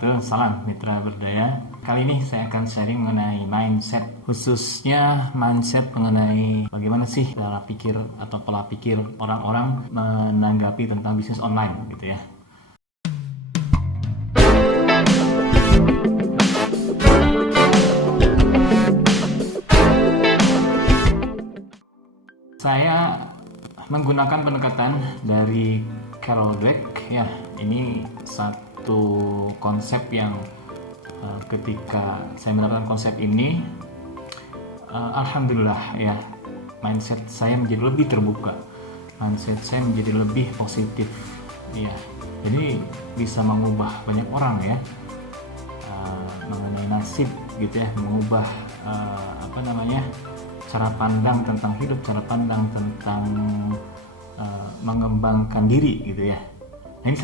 wabarakatuh. Salam mitra berdaya. Kali ini saya akan sharing mengenai mindset, khususnya mindset mengenai bagaimana sih cara pikir atau pola pikir orang-orang menanggapi tentang bisnis online gitu ya. Saya menggunakan pendekatan dari Carol Dweck ya. Ini satu konsep yang ketika saya mendapatkan konsep ini, alhamdulillah ya, mindset saya menjadi lebih terbuka, mindset saya menjadi lebih positif ya. Jadi bisa mengubah banyak orang ya, mengenai nasib gitu ya, mengubah cara pandang tentang hidup, cara pandang tentang mengembangkan diri gitu ya. Nah, ini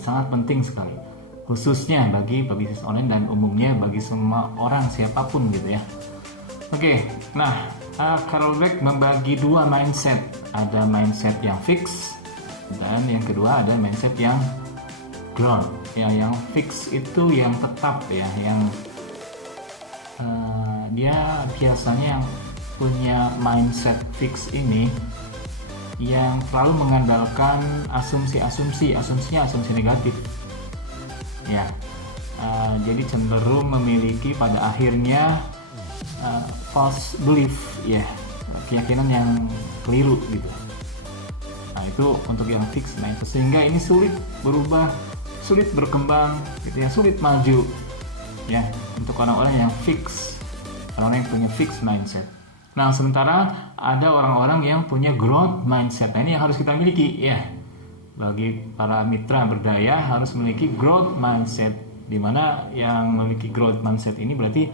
sangat penting sekali, khususnya bagi pebisnis online dan umumnya bagi semua orang siapapun gitu ya. Oke, nah Carol Dweck membagi dua mindset, ada mindset yang fix dan yang kedua ada mindset yang growth. Ya, yang fix itu yang tetap ya, yang dia biasanya yang punya mindset fix ini yang selalu mengandalkan asumsinya asumsi negatif ya. Jadi cenderung memiliki pada akhirnya false belief ya, keyakinan yang keliru gitu. Nah, itu untuk yang fix. Nah, itu sehingga ini sulit berubah, sulit berkembang gitu ya, sulit maju ya untuk orang-orang yang fix, orang-orang yang punya fix mindset. Nah, sementara ada orang-orang yang punya growth mindset. Nah, ini yang harus kita miliki ya. Bagi para mitra berdaya harus memiliki growth mindset, di mana yang memiliki growth mindset ini berarti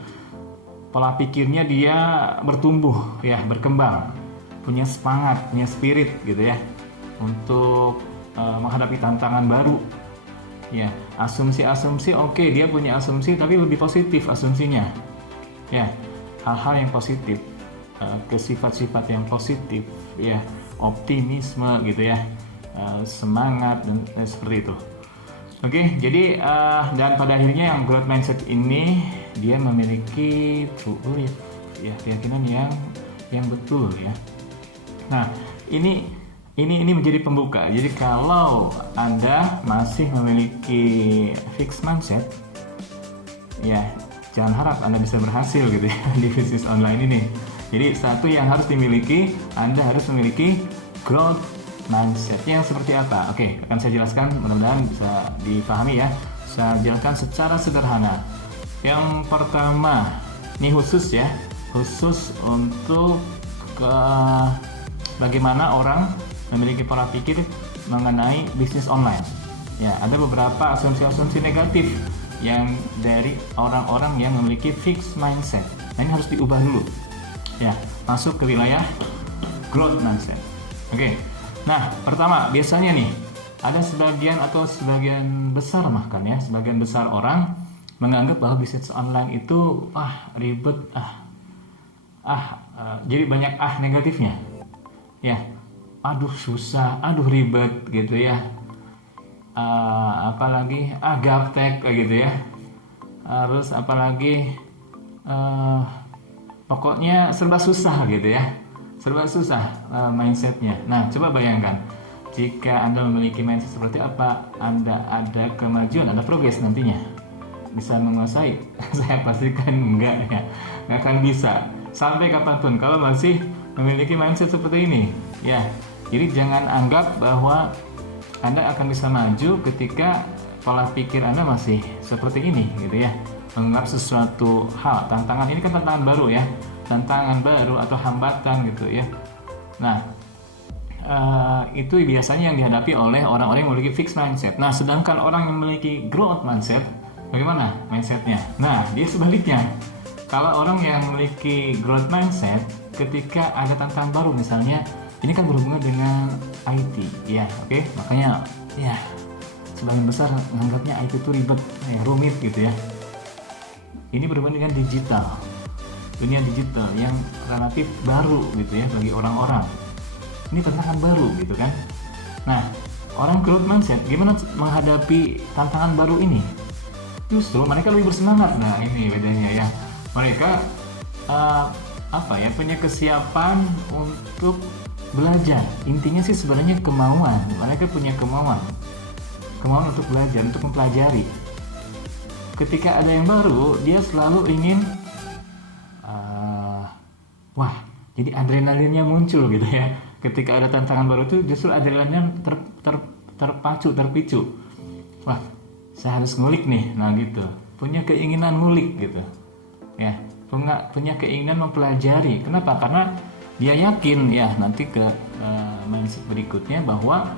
pola pikirnya dia bertumbuh ya, berkembang, punya semangat, punya spirit gitu ya untuk menghadapi tantangan baru. Ya, asumsi oke, dia punya asumsi tapi lebih positif asumsinya. Ya, hal-hal yang positif, ke sifat-sifat yang positif ya, optimisme gitu ya, semangat dan seperti itu. Oke, jadi dan pada akhirnya yang growth mindset ini dia memiliki true belief ya, keyakinan yang betul ya. Nah, ini menjadi pembuka. Jadi kalau Anda masih memiliki fixed mindset ya, jangan harap Anda bisa berhasil gitu ya di bisnis online ini. Jadi satu yang harus dimiliki, Anda harus memiliki growth mindset yang seperti apa. Oke, akan saya jelaskan, mudah-mudahan bisa dipahami ya. Saya jelaskan secara sederhana. Yang pertama, ini khusus untuk bagaimana orang memiliki pola pikir mengenai bisnis online. Ya, ada beberapa asumsi-asumsi negatif yang dari orang-orang yang memiliki fixed mindset. Nah, ini harus diubah dulu. Ya, masuk ke wilayah growth mindset. Oke. Nah, pertama, biasanya nih ada sebagian besar bahkan ya, sebagian besar orang menganggap bahwa bisnis online itu ribet, jadi banyak negatifnya. Ya. Aduh susah, aduh ribet gitu ya. Apalagi gaptek kayak gitu ya. Terus apalagi pokoknya serba susah gitu ya, serba susah mindsetnya. Nah, coba bayangkan jika Anda memiliki mindset seperti apa, Anda ada kemajuan, ada progres nantinya, bisa menguasai. Saya pastikan enggak ya, nggak akan bisa sampai kapanpun kalau masih memiliki mindset seperti ini ya. Jadi jangan anggap bahwa Anda akan bisa maju ketika pola pikir Anda masih seperti ini gitu ya. Menganggap sesuatu hal, tantangan ini kan tantangan baru ya, tantangan baru atau hambatan gitu ya. Nah, itu biasanya yang dihadapi oleh orang-orang yang memiliki fixed mindset. Nah, sedangkan orang yang memiliki growth mindset, bagaimana mindsetnya? Nah, dia sebaliknya. Kalau orang yang memiliki growth mindset, ketika ada tantangan baru misalnya, ini kan berhubungan dengan IT ya, oke? Makanya ya sebagian besar menganggapnya IT itu ribet, rumit gitu ya. Ini berhubungan dengan dunia digital yang relatif baru gitu ya bagi orang-orang. Ini tantangan baru gitu kan. Nah, orang growth mindset gimana menghadapi tantangan baru ini? justru mereka lebih bersemangat. Nah ini bedanya ya, mereka punya kesiapan untuk belajar. Intinya sih sebenarnya kemauan, mereka punya kemauan untuk belajar, untuk mempelajari. Ketika ada yang baru, dia selalu ingin jadi adrenalinnya muncul gitu ya. Ketika ada tantangan baru itu justru adrenalinnya terpicu. Wah, saya harus ngulik nih. Nah gitu, punya keinginan ngulik gitu ya, punya keinginan mempelajari. Kenapa? Karena dia yakin ya, nanti ke mindset berikutnya, bahwa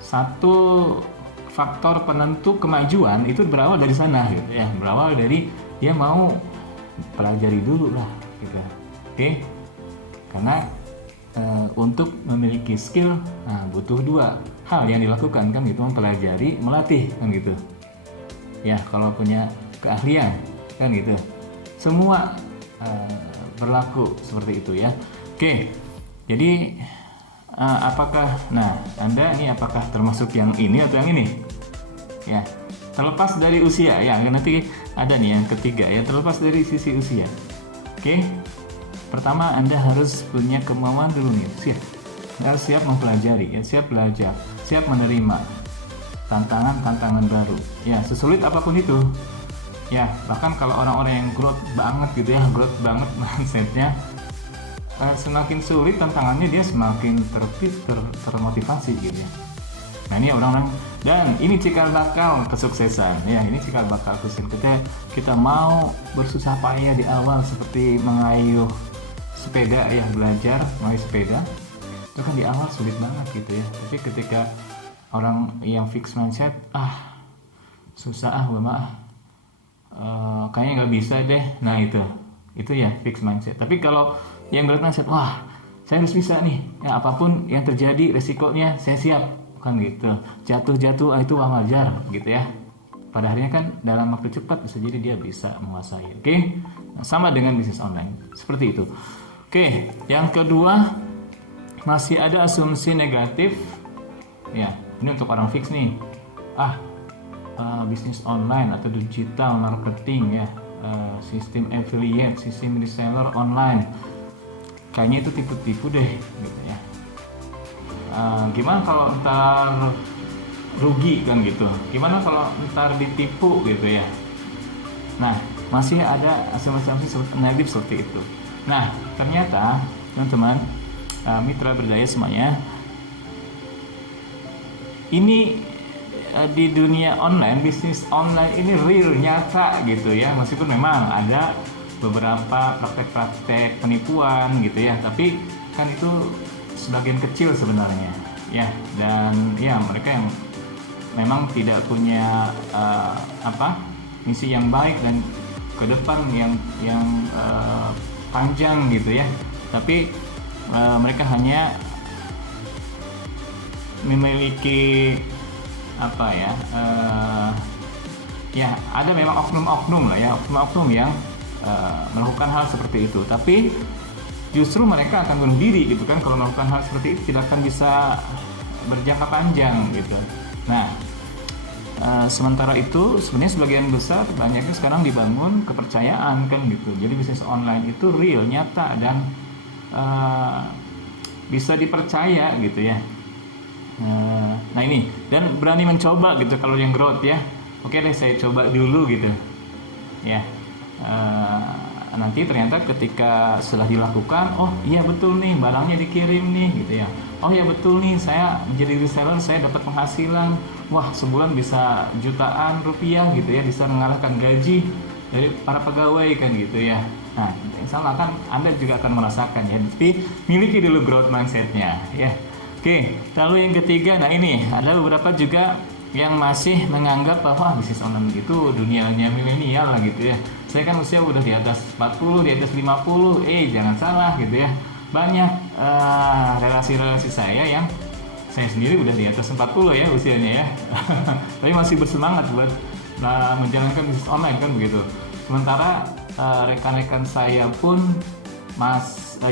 satu faktor penentu kemajuan itu berawal dari sana gitu ya, berawal dari dia mau pelajari dulu lah gitu. Oke. Karena untuk memiliki skill, butuh dua hal yang dilakukan kan gitu, mempelajari, melatih kan gitu ya. Kalau punya keahlian kan gitu, semua berlaku seperti itu ya. Oke, jadi apakah Anda ini apakah termasuk yang ini atau yang ini ya? Terlepas dari usia ya, nanti ada nih yang ketiga ya, terlepas dari sisi usia. Oke. Pertama, Anda harus punya kemauan dulu nih, siap mempelajari ya, siap belajar, siap menerima tantangan baru ya, sesulit apapun itu ya. Bahkan kalau orang-orang yang growth banget gitu ya, growth banget mindsetnya, semakin sulit tantangannya dia semakin termotivasi gitu ya. Nah ini orang-orang, dan ini cikal bakal kesuksesan ya, ini cikal bakal kesuksesan. Kita mau bersusah payah di awal seperti mengayuh sepeda ya, belajar mengayuh sepeda itu kan di awal sulit banget gitu ya. Tapi ketika orang yang fix mindset, susah kayaknya nggak bisa deh, nah itu ya fix mindset. Tapi kalau yang growth mindset, saya harus bisa nih ya, apapun yang terjadi resikonya saya siap kan gitu. Jatuh itu wajar gitu ya. Pada akhirnya kan dalam waktu cepat bisa jadi dia bisa menguasai. Oke. Nah, sama dengan bisnis online seperti itu. Oke, yang kedua, masih ada asumsi negatif ya. Ini untuk orang fix nih, bisnis online atau digital marketing ya, sistem affiliate, sistem reseller online, kayaknya itu tipu-tipu deh gitu ya. Gimana kalau ntar rugi kan gitu, gimana kalau ntar ditipu gitu ya. Nah, masih ada asumsi negatif seperti itu. Nah, ternyata teman-teman, mitra berdaya semuanya, ini di dunia online, bisnis online ini real, nyata gitu ya. Meskipun memang ada beberapa praktek-praktek penipuan gitu ya, tapi kan itu sebagian kecil sebenarnya ya. Dan ya mereka yang memang tidak punya misi yang baik dan ke depan yang panjang gitu ya. Tapi mereka hanya memiliki ada memang oknum-oknum lah ya, oknum-oknum yang melakukan hal seperti itu. Tapi justru mereka akan bunuh diri gitu kan kalau melakukan hal seperti itu, tidak akan bisa berjangka panjang gitu. Nah, sementara itu sebenarnya sebagian besar banyaknya sekarang dibangun kepercayaan kan gitu. Jadi bisnis online itu real, nyata, dan bisa dipercaya gitu ya. Nah ini, dan berani mencoba gitu kalau yang growth ya. Oke deh, saya coba dulu gitu ya. Nanti ternyata ketika setelah dilakukan, oh iya betul nih barangnya dikirim nih gitu ya. Oh iya betul nih saya menjadi reseller, saya dapat penghasilan, wah sebulan bisa jutaan rupiah gitu ya, bisa mengalahkan gaji dari para pegawai kan gitu ya. Nah insya Allah kan Anda juga akan merasakan ya, tapi miliki dulu growth mindsetnya ya. Oke, lalu yang ketiga, nah ini ada beberapa juga yang masih menganggap bahwa bisnis online itu dunianya milenial lah gitu ya. Saya kan usia udah di atas 40, di atas 50, jangan salah gitu ya. Banyak relasi-relasi saya yang saya sendiri udah di atas 40 ya usianya ya. Tapi masih bersemangat buat menjalankan bisnis online kan begitu. Sementara rekan-rekan saya pun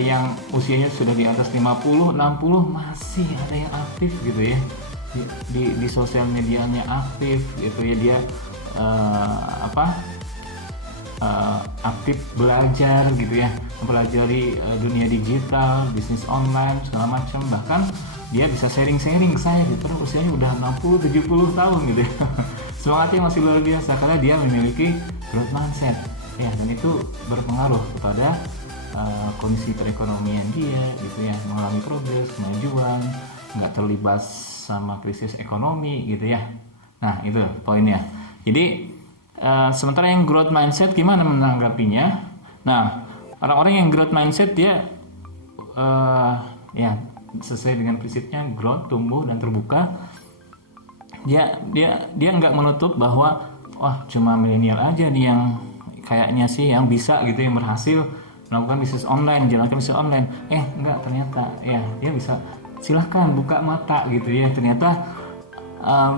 yang usianya sudah di atas 50, 60 masih ada yang aktif gitu ya. Di sosial medianya aktif gitu ya, dia aktif belajar gitu ya, mempelajari dunia digital, bisnis online segala macam. Bahkan dia bisa sharing-sharing ke saya gitu, usianya udah 60-70 tahun gitu ya. Semangatnya masih luar biasa karena dia memiliki growth mindset ya, dan itu berpengaruh kepada kondisi perekonomian dia gitu ya, mengalami progres, kemajuan, nggak terlibat sama krisis ekonomi gitu ya. Nah itu poinnya. Jadi sementara yang growth mindset gimana menanggapinya? Nah, orang-orang yang growth mindset dia ya sesuai dengan prinsipnya growth, tumbuh dan terbuka. Dia nggak menutup bahwa wah cuma milenial aja nih yang kayaknya sih yang bisa gitu, yang berhasil melakukan bisnis online, jalankan bisnis online. Enggak, ternyata ya dia bisa, silahkan buka mata gitu ya. Ternyata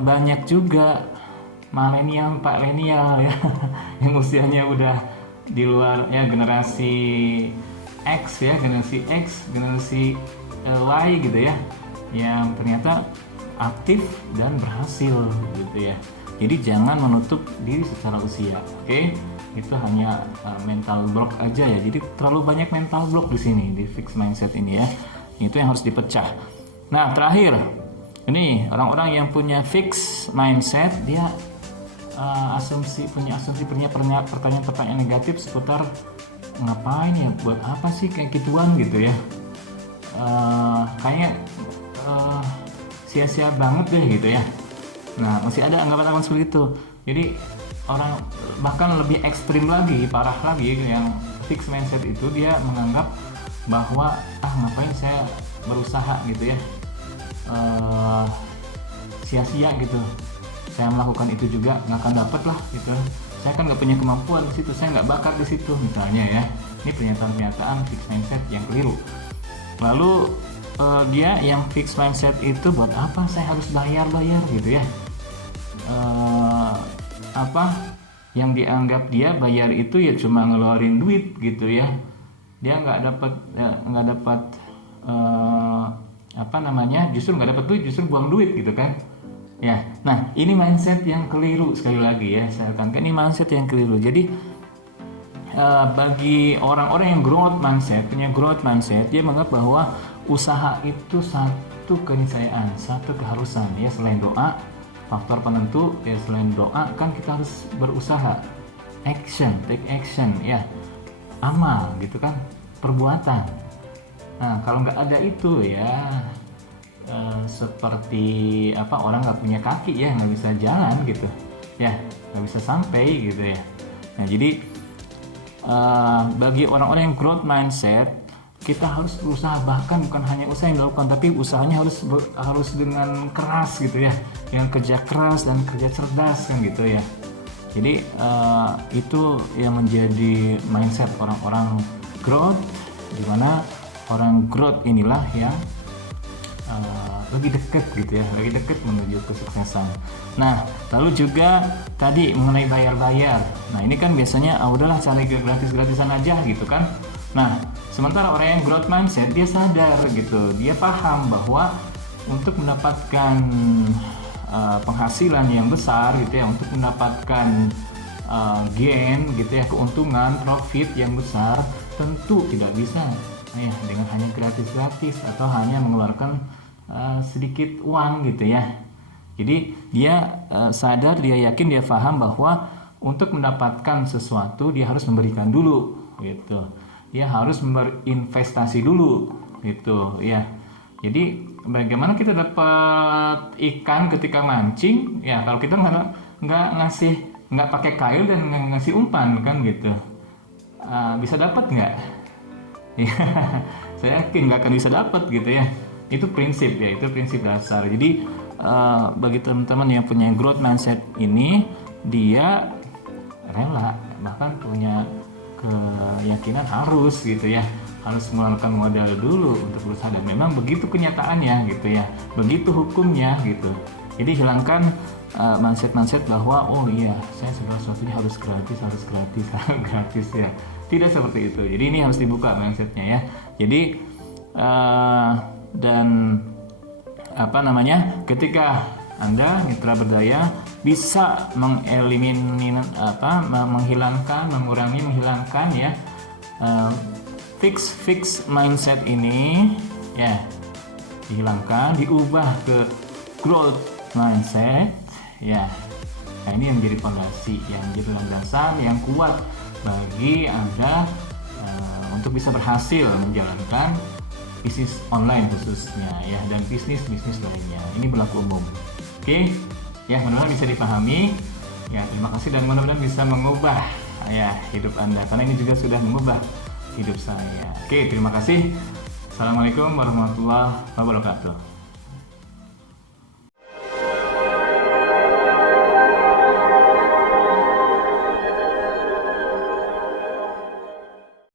banyak juga milenial, pak milenial ya yang usianya udah di luar ya generasi X ya, generasi Y gitu ya, yang ternyata aktif dan berhasil gitu ya. Jadi jangan menutup diri secara usia, oke? Itu hanya mental block aja ya. Jadi terlalu banyak mental block di sini di fixed mindset ini ya. Itu yang harus dipecah. Nah terakhir, ini orang-orang yang punya fixed mindset dia punya pertanyaan-pertanyaan negatif seputar ngapain ya, buat apa sih kayak gituan gitu ya. Kayaknya sia-sia banget deh gitu ya. Nah masih ada anggapan-anggapan seperti itu. Jadi orang bahkan lebih ekstrim lagi, parah lagi, yang fixed mindset itu dia menganggap bahwa ngapain saya berusaha gitu ya, sia-sia gitu, saya melakukan itu juga nggak akan dapat lah gitu, saya kan nggak punya kemampuan di situ, saya nggak bakat di situ misalnya ya. Ini pernyataan-pernyataan fixed mindset yang keliru. Lalu dia yang fixed mindset itu buat apa saya harus bayar gitu ya, yang dianggap dia bayar itu ya cuma ngeluarin duit gitu ya, dia nggak dapat justru nggak dapat duit, justru buang duit gitu kan ya. Nah ini mindset yang keliru, sekali lagi ya saya tekankan, ini mindset yang keliru. Jadi bagi orang-orang yang punya growth mindset, dia menganggap bahwa usaha itu satu keniscayaan, satu keharusan ya. Selain doa, faktor penentu ya, selain doa kan kita harus berusaha, take action ya, amal gitu kan, perbuatan. Nah kalau nggak ada itu ya seperti orang nggak punya kaki ya, nggak bisa jalan gitu ya, nggak bisa sampai gitu ya. Nah jadi bagi orang-orang yang growth mindset, kita harus berusaha, bahkan bukan hanya usaha yang dilakukan, tapi usahanya harus dengan keras gitu ya, dengan kerja keras dan kerja cerdas kan gitu ya. Jadi itu yang menjadi mindset orang-orang growth, dimana orang growth inilah yang lebih dekat gitu ya, lebih dekat menuju kesuksesan. Nah lalu juga tadi mengenai bayar. Nah ini kan biasanya udahlah cari gratis-gratisan aja gitu kan. Nah sementara orang yang growth mindset, dia sadar gitu, dia paham bahwa untuk mendapatkan penghasilan yang besar gitu ya, untuk mendapatkan gain gitu ya, keuntungan, profit yang besar, tentu tidak bisa ya dengan hanya gratis-gratis atau hanya mengeluarkan sedikit uang gitu ya. Jadi dia sadar, dia yakin, dia paham bahwa untuk mendapatkan sesuatu dia harus memberikan dulu gitu, dia harus berinvestasi dulu gitu ya. Jadi bagaimana kita dapat ikan ketika mancing ya, kalau kita nggak pakai kail dan ngasih umpan kan gitu, bisa dapat nggak? Ya saya yakin nggak akan bisa dapat gitu ya. Itu prinsip ya, itu prinsip dasar. Jadi bagi teman-teman yang punya growth mindset ini, dia rela, bahkan punya keyakinan harus gitu ya, harus mengeluarkan modal dulu untuk berusaha, dan memang begitu kenyataannya gitu ya, begitu hukumnya gitu. Jadi hilangkan mindset bahwa oh iya saya segala sesuatunya harus gratis gratis ya. Tidak seperti itu. Jadi ini harus dibuka mindsetnya ya. Jadi dan ketika Anda mitra berdaya bisa menghilangkan ya fix mindset ini ya, dihilangkan, diubah ke growth mindset ya. Nah, ini yang menjadi fondasi, yang menjadi landasan yang kuat bagi Anda untuk bisa berhasil menjalankan bisnis online khususnya ya, dan bisnis lainnya. Ini berlaku umum. Oke, ya mudah-mudahan bisa dipahami. Ya, terima kasih dan mudah-mudahan bisa mengubah ya hidup Anda, karena ini juga sudah mengubah hidup saya. Oke, terima kasih. Assalamualaikum warahmatullahi wabarakatuh.